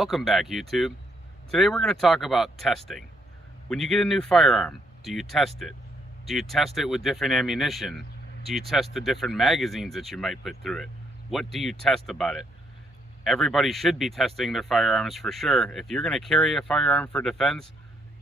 Welcome back, YouTube. Today we're going to talk about testing. When you get a new firearm, do you test it? Do you test it with different ammunition? Do you test the different magazines that you might put through it? What do you test about it? Everybody should be testing their firearms for sure. If you're going to carry a firearm for defense,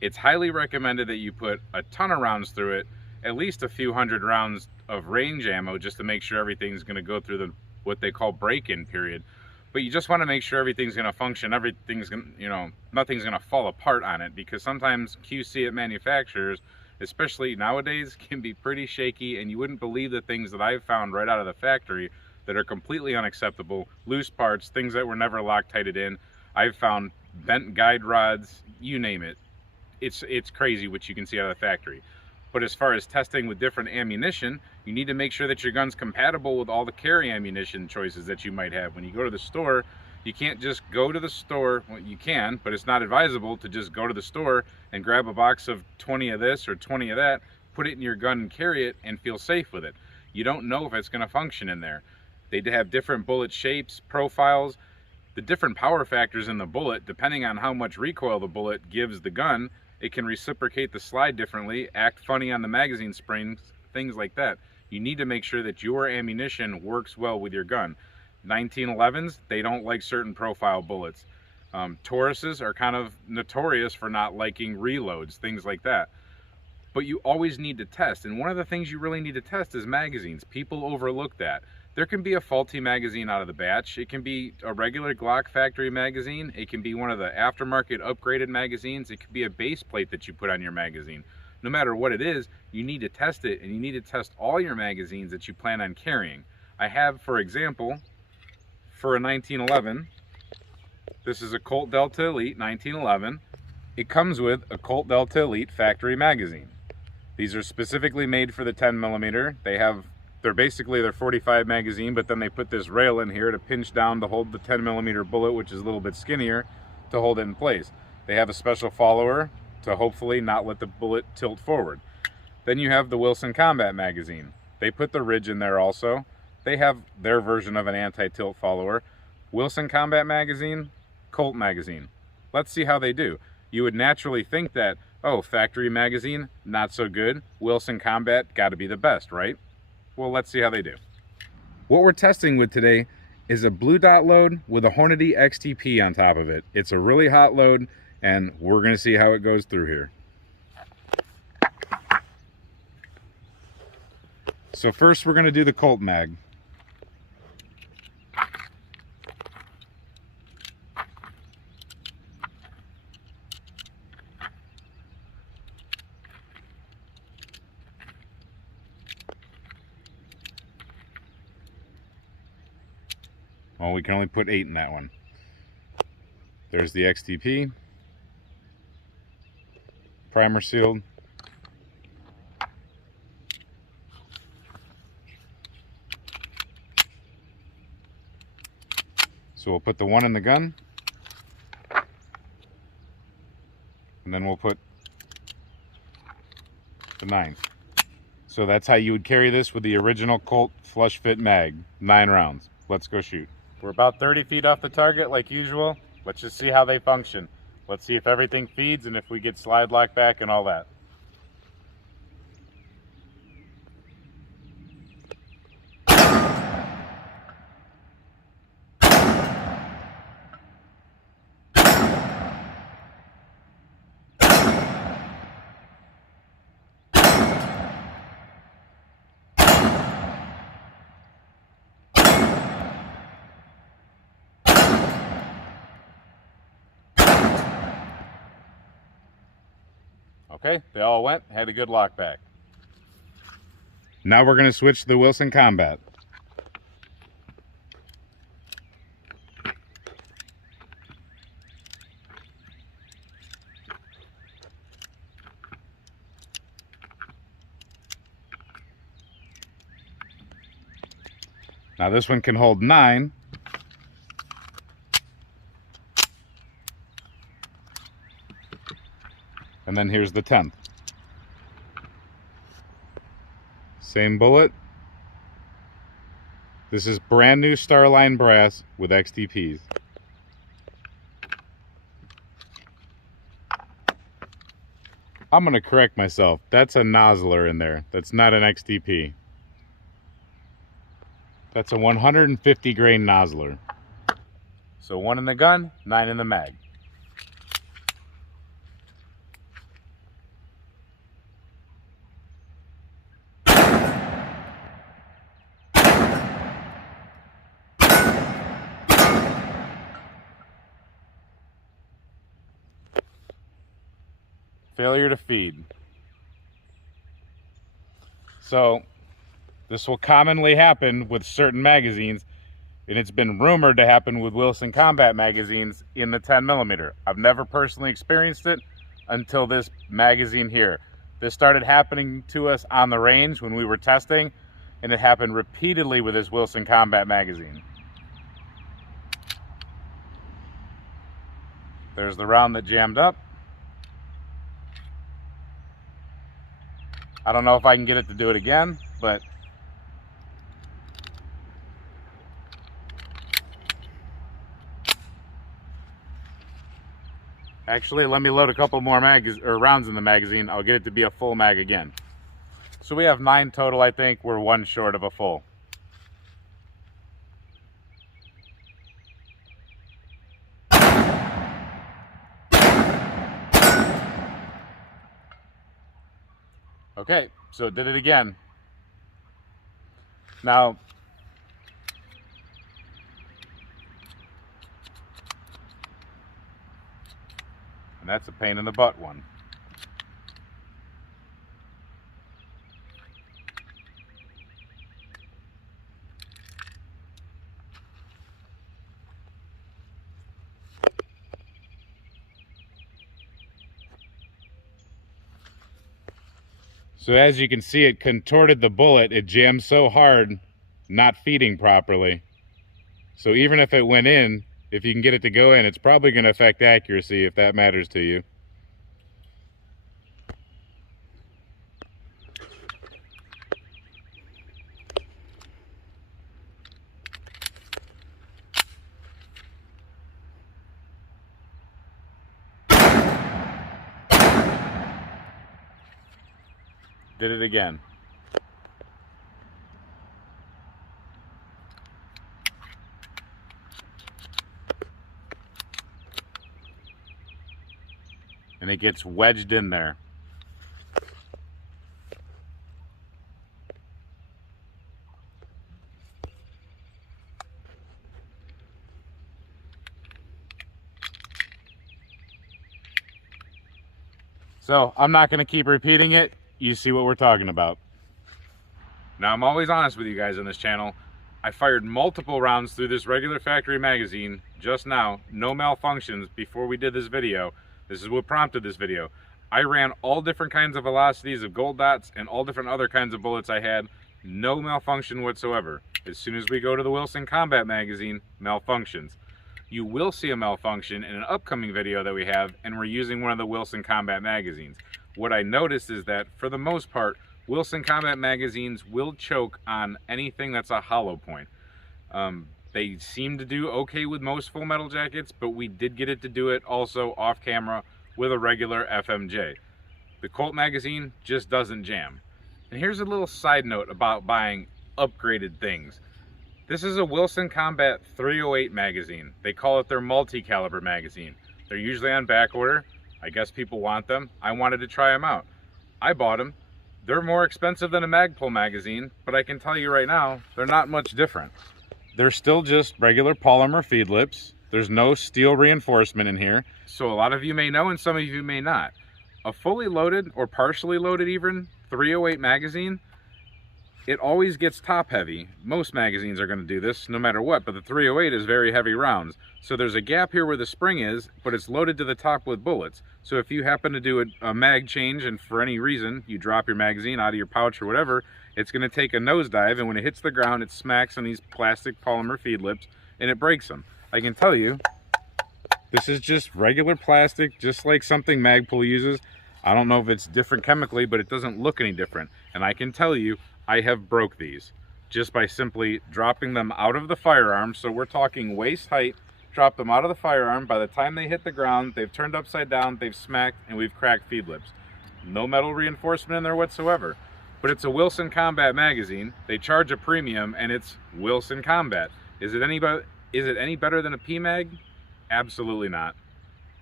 it's highly recommended that you put a ton of rounds through it, at least a few hundred rounds of range ammo, just to make sure everything's going to go through what they call break-in period. But you just want to make sure everything's going to function, everything's going to, nothing's going to fall apart on it, because sometimes QC at manufacturers, especially nowadays, can be pretty shaky, and you wouldn't believe the things that I've found right out of the factory that are completely unacceptable. Loose parts, things that were never Loctited in. I've found bent guide rods, you name it. It's crazy what you can see out of the factory. But as far as testing with different ammunition, you need to make sure that your gun's compatible with all the carry ammunition choices that you might have. When you go to the store, you can't just go to the store. Well, you can, but it's not advisable to just go to the store and grab a box of 20 of this or 20 of that, put it in your gun and carry it and feel safe with it. You don't know if it's going to function in there. They have different bullet shapes, profiles, the different power factors in the bullet, depending on how much recoil the bullet gives the gun. It can reciprocate the slide differently, act funny on the magazine springs, things like that. You need to make sure that your ammunition works well with your gun. 1911s, they don't like certain profile bullets. Tauruses are kind of notorious for not liking reloads, things like that. But you always need to test, and one of the things you really need to test is magazines. People overlook that. There can be a faulty magazine out of the batch. It can be a regular Glock factory magazine. It can be one of the aftermarket upgraded magazines. It could be a base plate that you put on your magazine. No matter what it is, you need to test it, and you need to test all your magazines that you plan on carrying. I have, for example, for a 1911, this is a Colt Delta Elite 1911. It comes with a Colt Delta Elite factory magazine. These are specifically made for the 10mm. They're basically their 45 magazine, but then they put this rail in here to pinch down to hold the 10mm bullet, which is a little bit skinnier, to hold it in place. They have a special follower to hopefully not let the bullet tilt forward. Then you have the Wilson Combat magazine. They put the ridge in there also. They have their version of an anti-tilt follower. Wilson Combat magazine, Colt magazine. Let's see how they do. You would naturally think that, oh, factory magazine, not so good. Wilson Combat, got to be the best, right? Well, let's see how they do. What we're testing with today is a blue dot load with a Hornady XTP on top of it. It's a really hot load, and we're going to see how it goes through here. So first we're going to do the Colt mag. Well, we can only put 8 in that one. There's the XTP. Primer sealed. So we'll put the 1 in the gun. And then we'll put the 9. So that's how you would carry this with the original Colt flush fit mag. 9 rounds. Let's go shoot. We're about 30 feet off the target like usual. Let's just see how they function. Let's see if everything feeds and if we get slide lock back and all that. Okay, they all went, had a good lock back. Now we're going to switch to the Wilson Combat. Now this one can hold 9. And then here's the 10th. Same bullet. This is brand new Starline brass with XTPs. I'm going to correct myself. That's a nozzler in there. That's not an XTP. That's a 150 grain nozzler. So 1 in the gun, 9 in the mag. Failure to feed. So this will commonly happen with certain magazines, and it's been rumored to happen with Wilson Combat magazines in the 10mm. I've never personally experienced it until this magazine here. This started happening to us on the range when we were testing, and it happened repeatedly with this Wilson Combat magazine. There's the round that jammed up. I don't know if I can get it to do it again, but actually, let me load a couple more rounds in the magazine. I'll get it to be a full mag again. So we have 9 total. I think we're 1 short of a full. Okay, so it did it again. Now, and that's a pain in the butt one. So as you can see, it contorted the bullet. It jammed so hard, not feeding properly. So even if it went in, if you can get it to go in, it's probably going to affect accuracy if that matters to you. Did it again. And it gets wedged in there. So I'm not going to keep repeating it. You see what we're talking about. Now, I'm always honest with you guys on this channel. I fired multiple rounds through this regular factory magazine just now, no malfunctions before we did this video. This is what prompted this video. I ran all different kinds of velocities of gold dots and all different other kinds of bullets I had. No malfunction whatsoever. As soon as we go to the Wilson Combat magazine, malfunctions. You will see a malfunction in an upcoming video that we have, and we're using one of the Wilson Combat magazines. What I noticed is that, for the most part, Wilson Combat magazines will choke on anything that's a hollow point. They seem to do okay with most full metal jackets, but we did get it to do it also off camera with a regular FMJ. The Colt magazine just doesn't jam. And here's a little side note about buying upgraded things. This is a Wilson Combat 308 magazine. They call it their multi-caliber magazine. They're usually on back order. I guess people want them. I wanted to try them out. I bought them. They're more expensive than a Magpul magazine, but I can tell you right now, they're not much different. They're still just regular polymer feed lips. There's no steel reinforcement in here. So a lot of you may know and some of you may not. A fully loaded or partially loaded even 308 magazine, it always gets top heavy. Most magazines are going to do this no matter what, but the 308 is very heavy rounds. So there's a gap here where the spring is, but it's loaded to the top with bullets. So if you happen to do a mag change and for any reason you drop your magazine out of your pouch or whatever, it's going to take a nosedive, and when it hits the ground it smacks on these plastic polymer feed lips and it breaks them. I can tell you, this is just regular plastic, just like something Magpul uses. I don't know if it's different chemically, but it doesn't look any different. And I can tell you, I have broke these just by simply dropping them out of the firearm. So we're talking waist height, drop them out of the firearm. By the time they hit the ground, they've turned upside down, they've smacked, and we've cracked feed lips. No metal reinforcement in there whatsoever. But it's a Wilson Combat magazine. They charge a premium, and it's Wilson Combat. Is it any better than a PMag? Absolutely not.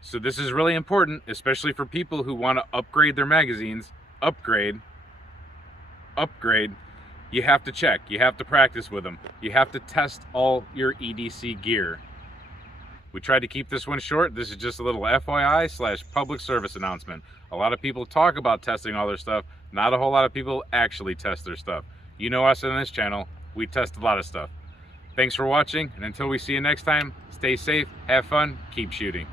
So this is really important, especially for people who want to upgrade their magazines. Upgrade. You have to check. You have to practice with them. You have to test all your EDC gear. We tried to keep this one short. This is just a little FYI / public service announcement. A lot of people talk about testing all their stuff. Not a whole lot of people actually test their stuff. You know us on this channel. We test a lot of stuff. Thanks for watching, and until we see you next time, stay safe, have fun, keep shooting.